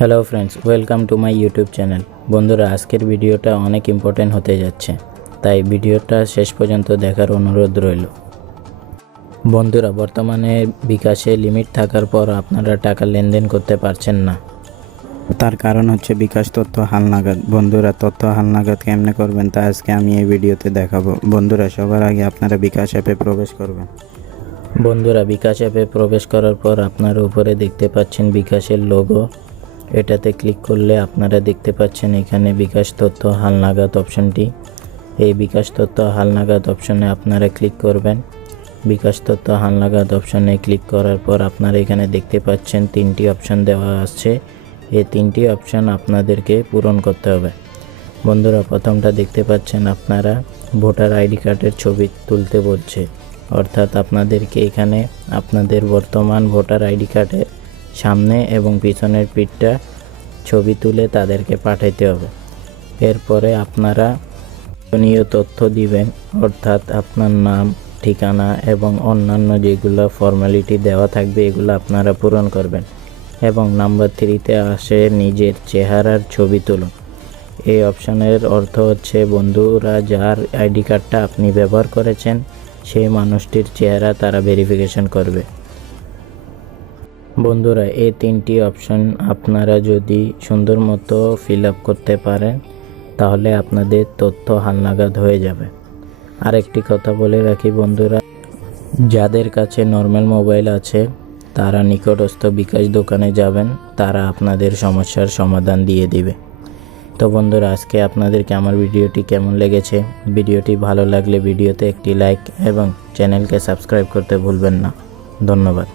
Hello friends, welcome to my YouTube channel. বন্ধুরা, আজকের ভিডিওটা অনেক ইম্পর্টেন্ট হতে যাচ্ছে, তাই ভিডিওটা শেষ পর্যন্ত দেখার অনুরোধ রইল। বন্ধুরা, বর্তমানে বিকাশে লিমিট থাকার পর আপনারা টাকা লেনদেন করতে পারছেন না। তার কারণ হচ্ছে বিকাশ তথ্য হালনাগাদ। বন্ধুরা, তথ্য হালনাগাদ কেমনে করবেন তা আজকে আমি এই ভিডিওতে দেখাবো। বন্ধুরা, সবার আগে আপনারা বিকাশ অ্যাপে প্রবেশ করবেন। বন্ধুরা, বিকাশ অ্যাপে প্রবেশ করার পর আপনারা উপরে দেখতে পাচ্ছেন বিকাশের লোগো। এটাতে ক্লিক করলে আপনারা দেখতে পাচ্ছেন এখানে বিকাশ তথ্য হালনাগাদ অপশনটি। এই বিকাশ তথ্য হালনাগাদ অপশনে আপনারা ক্লিক করবেন। বিকাশ তথ্য হালনাগাদ অপশনে ক্লিক করার পর আপনারা এখানে দেখতে পাচ্ছেন তিনটি অপশন দেওয়া আছে। এই তিনটি অপশন আপনাদেরকে পূরণ করতে হবে। বন্ধুরা, প্রথমটা দেখতে পাচ্ছেন আপনারা ভোটার আইডি কার্ডের ছবি তুলতে বলছে, অর্থাৎ আপনাদেরকে এখানে আপনাদের বর্তমান ভোটার আইডি কার্ডের সামনে এবং পিছনের পিঠটা ছবি তুলে তাদেরকে পাঠাইতে হবে। এরপরে আপনারা প্রয়োজনীয় তথ্য দিবেন, অর্থাৎ আপনার নাম, ঠিকানা এবং অন্যান্য যেগুলো ফর্মালিটি দেওয়া থাকবে এগুলো আপনারা পূরণ করবেন। এবং নাম্বার 3তে আসে নিজের চেহারার ছবি তুলুন। এই অপশনের অর্থ হচ্ছে বন্ধুরা, যার আইডি কার্ডটা আপনি ব্যবহার করেছেন সেই মানুষটির চেহারা তারা ভেরিফিকেশন করবে। বন্ধুরা, এই তিনটি অপশন আপনারা যদি সুন্দর মতো ফিল আপ করতে পারেন তাহলে আপনাদের তথ্য হালনাগাদ হয়ে যাবে। আরেকটি কথা বলে রাখি বন্ধুরা, যাদের কাছে নর্মাল মোবাইল আছে তারা নিকটস্থ বিকাশ দোকানে যাবেন, তারা আপনাদের সমস্যার সমাধান দিয়ে দিবে। তো বন্ধুরা, আজকে আপনাদেরকে আমার ভিডিওটি কেমন লেগেছে? ভিডিওটি ভালো লাগলে ভিডিওতে একটি লাইক এবং চ্যানেলকে সাবস্ক্রাইব করতে ভুলবেন না। ধন্যবাদ।